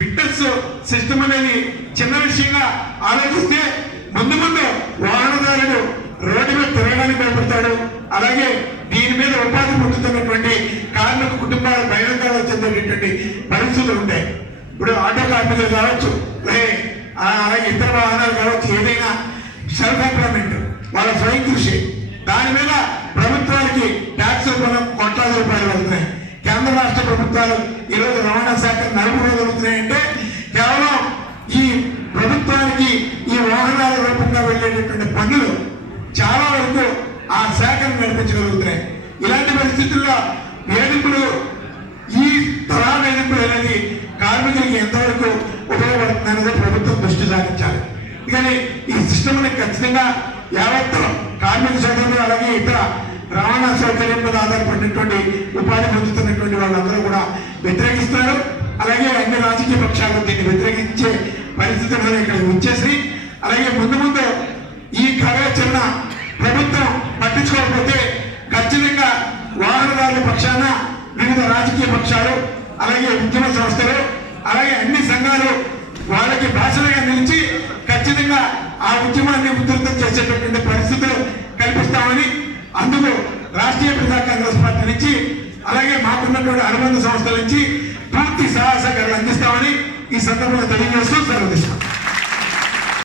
Fitness system అనేది చిన్న విషయంగా ఆలోచిస్తే ముందు ముందు వాహనదారుడు రోడ్డు మీద తిరగడానికి భయపడతాడు. అలాగే దీని మీద ఉపాధి పొందుతున్నటువంటి కార్మిక కుటుంబాలు భయంకరంగా చెందేటటువంటి పరిస్థితులు ఉంటాయి. ఇప్పుడు ఆటో కార్మికులు కావచ్చు ఆ, అలాగే ఇతర వాహనాలు కావచ్చు ఏదైనా సెల్ఫ్ ఎంప్లాయ్మెంట్ వాళ్ళ స్వయం కృషి. దాని మీద ప్రభుత్వానికి ట్యాక్స్ రూపంలో కోట్లాది రూపాయలు వెళ్తున్నాయి కేంద్ర రాష్ట్ర ప్రభుత్వాలు ఈరోజు రవాణా శాఖ నలుపుకోగలుగుతున్నాయంటే కేవలం ఈ ప్రభుత్వానికి ఈ వాహనాల రూపంగా వెళ్ళేటటువంటి పనులు చాలా వరకు ఆ శాఖను నడిపించగలుగుతున్నాయి. ఇలాంటి పరిస్థితుల్లో వేధింపులు ఈ తరా వేధింపులు అనేది కార్మికులకి ఎంతవరకు ఉపయోగపడుతుందనేది ప్రభుత్వం దృష్టి సారించాలి. కానీ ఈ సిస్టమ్ని ఖచ్చితంగా యావత్తు కార్మిక సోదరులు అలాగే ఇతర రవాణా సౌకర్యం మీద ఆధారపడినటువంటి ఉపాధి పొందుతున్నటువంటి వాళ్ళందరూ కూడా వ్యతిరేకిస్తున్నారు. అలాగే అన్ని రాజకీయ పక్షాలు దీన్ని వ్యతిరేకించే పరిస్థితులను ఇక్కడికి వచ్చేసి అలాగే ముందు ముందు ఈ కార్యాచరణ ప్రభుత్వం పట్టించుకోకపోతే ఖచ్చితంగా వాహనదారుల పక్షాన వివిధ రాజకీయ పక్షాలు అలాగే ఉద్యమ సంస్థలు అలాగే అన్ని సంఘాలు వాళ్ళకి భాషలుగా నిలిచి ఖచ్చితంగా ఆ ఉద్యమాన్ని ఉధృతం చేసేటటువంటి పరిస్థితులు కల్పిస్తామని అందుకు రాష్ట్రీయ ప్రజా కాంగ్రెస్ పార్టీ నుంచి అలాగే మాకున్నటువంటి అనుబంధ సంస్థల నుంచి పూర్తి సహాయ సహకారాలు అందిస్తామని ఈ సందర్భంగా తెలియజేస్తూ సెలవు తీసుకుంటాం